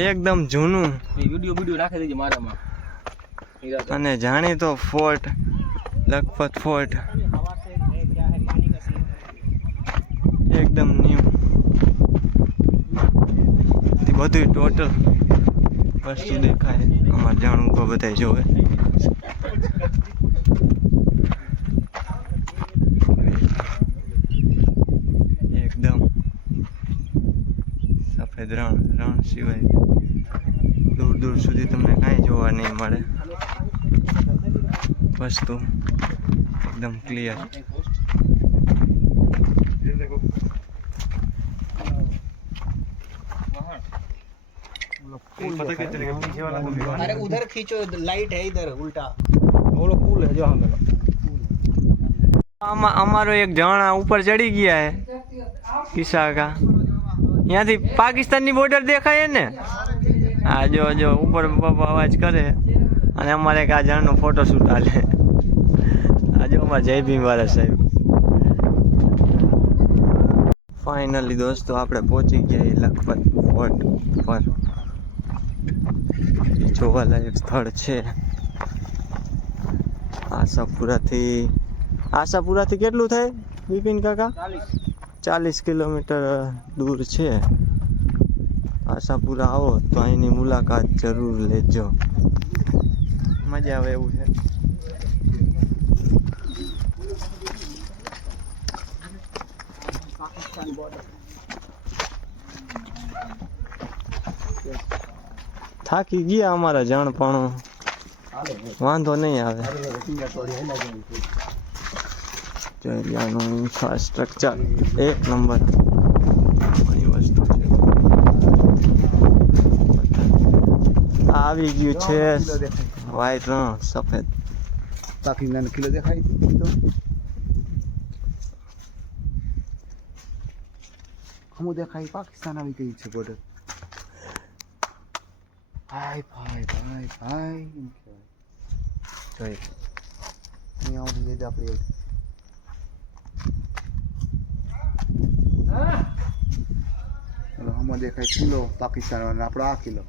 એકદમ જૂનું વિડિયો નાખી દેજે મારામાં. અને જાણીતો ફોર્ટ લખપત ફોર્ટ એકદમ ન્યૂ. બધું ટોટલ વસ્તુ દેખાય. અમારે જાણવું તો બધા જોવે. એકદમ સફેદ રણ સિવાય દૂર દૂર સુધી તમને કાંઈ જોવા નહીં મળે. વસ્તુ એકદમ ક્લિયર. अरे उधर खींचो, लाइट है इधर उल्टा. वो लोग पुल है जो हम लोग. અમારો એક જણા ઉપર ચડી ગયા હે કિસ્સા કા. ત્યાંથી પાકિસ્તાનની બોર્ડર દેખાય ને. હા જો ઉપર અવાજ કરે અને અમારે એક આ જણનો ફોટોશૂટ હાલે. આજે અમારે જય ભીમ વાળા સાહેબ. ફાઇનલી દોસ્તો આપણે પહોંચી ગયા લખપત ફોર્ટ પર. જોવાલાયક સ્થળ છે. આશાપુરાથી કેટલું થાય બિપિન કાકા? 40 કિલોમીટર દૂર છે. આશાપુરા આવો તો અહીંની મુલાકાત જરૂર લેજો. મજા આવે એવું છે. થાકી ગયા અમારા જણપણો. વાંધો નહીં આવે. જયલિયાનું ઇન્ફ્રાસ્ટ્રક્ચર એક નંબર. ઘણી વસ્તુ છે. આવી ગયું છે વ્હાઈટ રણ સફેદ. પાકિસ્તાન કિલો દેખાય તો હમું દેખાય. પાકિસ્તાન આવી ગઈ છે બોર્ડર. ભાઈ જોઈ નહીં આવું લીધે આપણે હમું દેખાય કિલો પાકિસ્તાન અને આપણો આ કિલો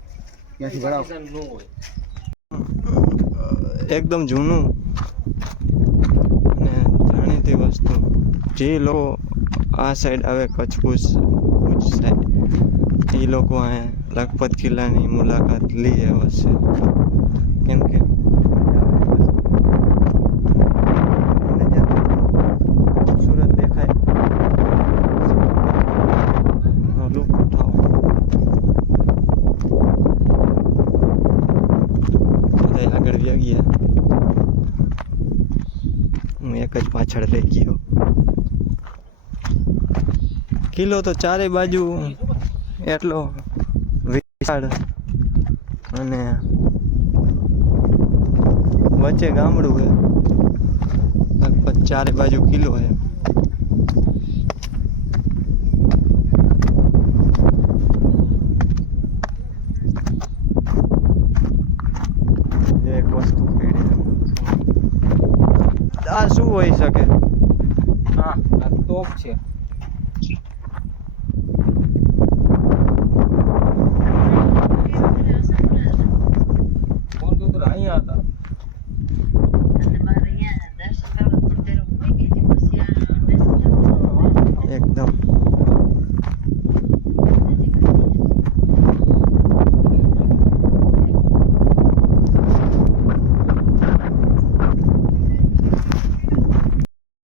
ત્યાંથી બરાબર એકદમ જૂનું અને જાણીતી વસ્તુ. જે લોકો આ સાઈડ આવે કચ્છ ભુજ સાઈડ એ લોકો અહીંયા લખપત કિલ્લાની મુલાકાત લઈ આવ્યા છે. કેમ કે સુરત દેખાય. લુક ઉઠાવો. બધા આગળ વ્યા ગયા. હું એક જ પાછળ રહી ગયો. કિલ્લો તો ચારે બાજુ એટલો વિશાળ અને વચ્ચે ગામડું છે. લગભગ ચારે બાજુ કિલ્લો છે. એક વસ્તુ કેડી આ શું હોઈ શકે? હા આ તોપ છે. અહીંયા હતા